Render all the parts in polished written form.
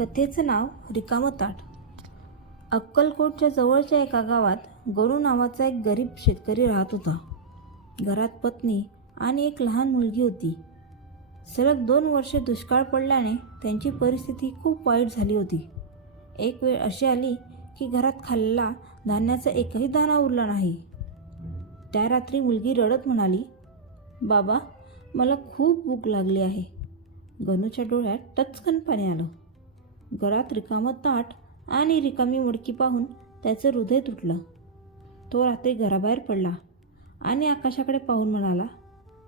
कथेचं नाव रिकामं ताट. अक्कलकोटच्या जवळच्या एका गावात गणू नावाचा एक गरीब शेतकरी राहत होता. घरात पत्नी आणि एक लहान मुलगी होती. सलग 2 वर्षे दुष्काळ पडल्याने त्यांची परिस्थिती खूप वाईट झाली होती. एक वेळ अशी आली की घरात खाल्लेला धान्याचा एकही दाणा उरला नाही. त्या रात्री मुलगी रडत म्हणाली, "बाबा, मला खूप भूक लागली आहे." गणूच्या डोळ्यात टचकन पाणी आलं. घरात रिकामं ताट आणि रिकामी मडकी पाहून त्याचं हृदय तुटलं. तो रात्री घराबाहेर पडला आणि आकाशाकडे पाहून म्हणाला,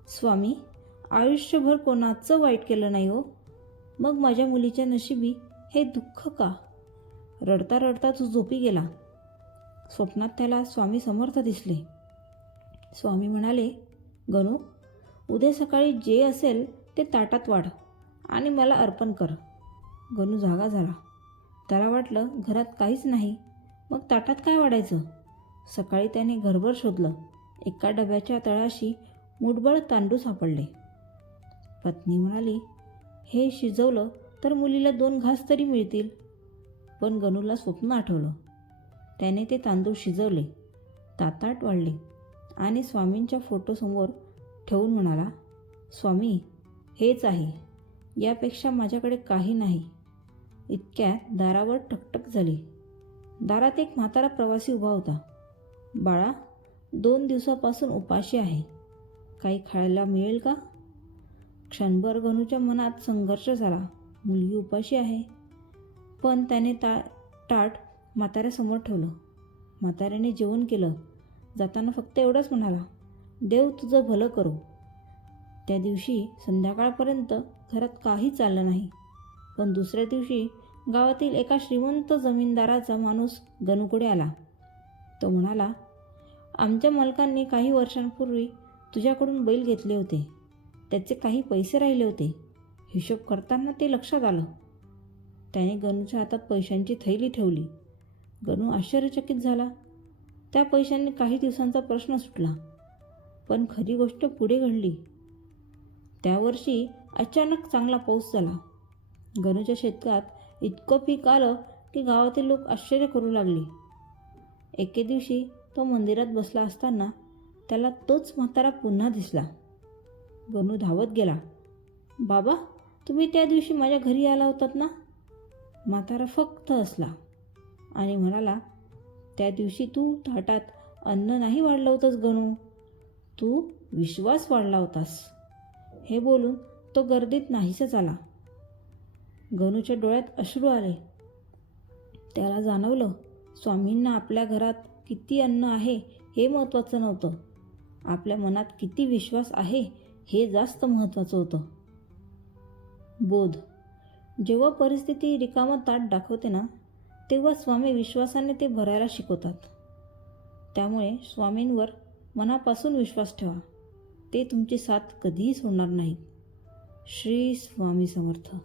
"स्वामी, आयुष्यभर कोणाचं वाईट केलं नाही हो, मग माझ्या मुलीच्या नशिबी हे दुःख का?" रडता रडता तो झोपी गेला. स्वप्नात त्याला स्वामी समर्थ दिसले. स्वामी म्हणाले, "गणू, उद्या सकाळी जे असेल ते ताटात वाढ आणि मला अर्पण कर." गणू जागा झाला. त्याला वाटलं घरात काहीच नाही, मग ताटात काय वाढायचं? सकाळी त्याने घरभर शोधलं. एका डब्याच्या तळाशी मुठभर तांदूळ सापडले. पत्नी म्हणाली, "हे शिजवलं तर मुलीला 2 घास तरी मिळतील." पण गणूला स्वप्न आठवलं. त्याने ते तांदूळ शिजवले, ताटात वाढले आणि स्वामींच्या फोटोसमोर ठेवून म्हणाला, "स्वामी, हेच आहे, यापेक्षा माझ्याकडे काही नाही." इतक्यात दारावर ठकठक झाली. दारात एक म्हातारा प्रवासी उभा होता. "बाळा, 2 दिवसापासून उपाशी आहे. काही खायला मिळेल का?" क्षणभर गणूच्या मनात संघर्ष झाला. मुलगी उपाशी आहे, पण त्याने ताट म्हाताऱ्यासमोर ठेवलं. म्हाताऱ्याने जेवण केलं. जाताना फक्त एवढंच म्हणाला, "देव तुझं भलं करो." त्या दिवशी संध्याकाळपर्यंत घरात काही चाललं नाही. पण दुसऱ्या दिवशी गावातील एका श्रीमंत जमीनदाराचा माणूस गणूकडे आला. तो म्हणाला, "आमच्या मालकांनी काही वर्षांपूर्वी तुझ्याकडून बैल घेतले होते. त्याचे काही पैसे राहिले होते. हिशोब करताना ते लक्षात आलं." त्याने गणूच्या हातात पैशांची थैली ठेवली. गणू आश्चर्यचकित झाला. त्या पैशांनी काही दिवसांचा प्रश्न सुटला. पण खरी गोष्ट पुढे घडली. त्या वर्षी अचानक चांगला पाऊस झाला. गणूच्या शेतात इतकं पीक आलं की गावातील लोक आश्चर्य करू लागले. एके दिवशी तो मंदिरात बसला असताना त्याला तोच म्हातारा पुन्हा दिसला. गणू धावत गेला. "बाबा, तुम्ही त्या दिवशी माझ्या घरी आला होतात ना?" म्हातारा फक्त हसला आणि म्हणाला, "त्या दिवशी तू ताटात अन्न नाही वाढलं होतंस गणू, तू विश्वास वाढला होतास." हे बोलून तो गर्दीत नाहीसा झाला. गणूच्या डोळ्यात अश्रू आले. त्याला जाणवलं, स्वामींना आपल्या घरात किती अन्न आहे हे महत्त्वाचं नव्हतं, आपल्या मनात किती विश्वास आहे हे जास्त महत्त्वाचं होतं. बोध: जेव्हा परिस्थिती रिकामं ताट दाखवते ना, तेव्हा स्वामी विश्वासाने ते भरायला शिकवतात. त्यामुळे स्वामींवर मनापासून विश्वास ठेवा. ते तुमची साथ कधीही सोडणार नाहीत. श्री स्वामी समर्थ.